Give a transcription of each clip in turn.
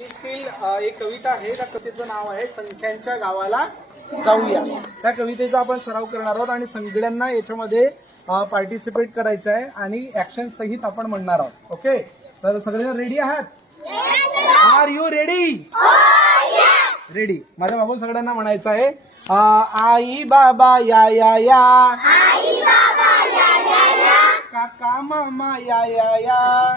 एक कविता आहे. त्या कवितेचं नाव आहे संख्यांच्या गावाला जाऊया. त्या कवितेचा आपण सराव करणार आहोत आणि सगळ्यांना याच्यामध्ये पार्टिसिपेट करायचं आहे आणि ऍक्शन सहित आपण म्हणणार आहोत. ओके तर सगळेजण रेडी आहात? आर यू रेडी रेडी माझ्या बाबू सगळ्यांना म्हणायचं आहे आई बाबा या या या. काका मामा या या या.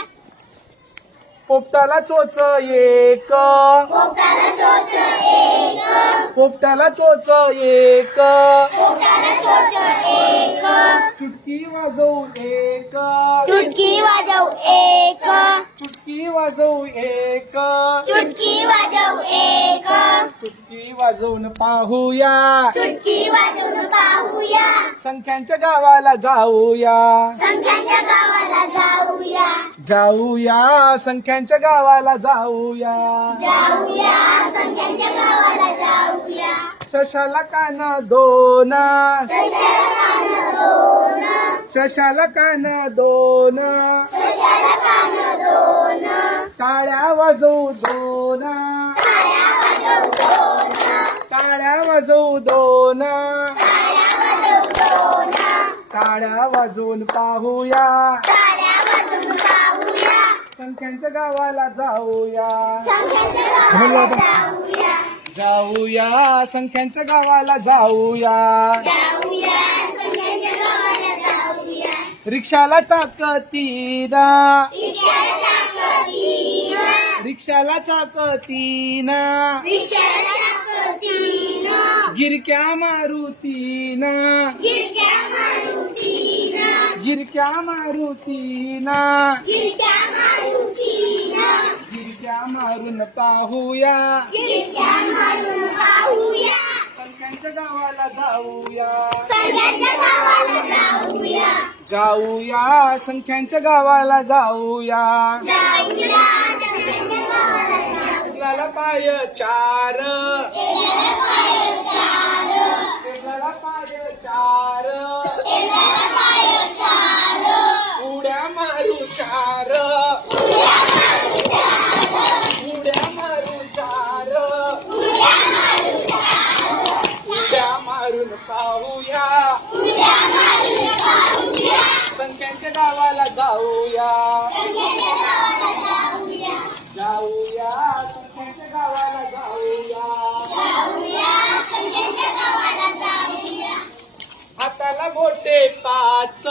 पोपटाला चोच एक. पोपटाला चोच एक. चुटकी वाजवू एक. चुटकी वाजव एक. चुटकी वाजवू एक. चुटकी वाजव एक. चुटकी वाजवून पाहूया. चुटकी वाजवून पाहूया. संख्यांच्या गावाला जाऊया. संख्यांच्या गावाला जाऊया. जाऊया संख्यांच्या गावाला जाऊया. जाऊया संख्यांच्या गावाला जाऊया. शशाला कान दोन. शशाला कान दोन. सशाला कान दोन. टाळ्या वाजवू दोन. टाळ्या वाजव दोन. टाळ्या टाळ्या वाजवून पाहूया. संख्यांच्या गावाला जाऊया. जाऊया संख्यांच्या गावाला जाऊया. रिक्षाला चाक तीन रिक्षाला चाक तीन रिक्षाला चाक तीन रिक्षाला चाक तीन गिरक्या मारुतीन. गिरक्या मारुतीन. गिरक्या मारून पाहूया. गावाला जाऊया. जाऊया संख्यांच्या गावाला जाऊया. पाय चार. गावाला जाऊया. जाऊया. संख्यांच्या गावाला जाऊया. जाऊया. संख्यांच्या गावाला जाऊया. हाताला बोटे पाच.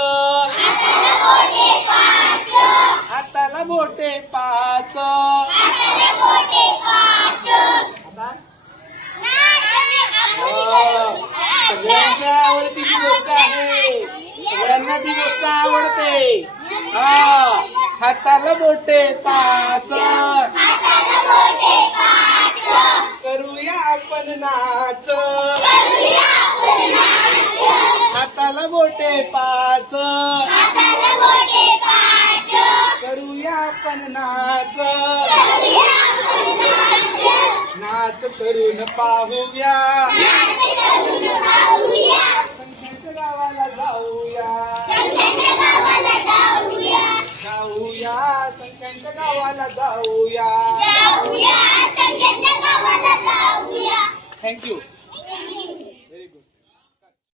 हाताला बोटे पाच. हा, सगळ्यांच्या आवडतीची गोष्ट आहे. सगळ्यांना ती गोष्ट आवडते. हा हाताला बोटे पाच. करूया आपण नाच. हाताला बोटे पाच. करूया आपण नाच. नाच. करून पाहूया. गावाला जाऊया थँक्यू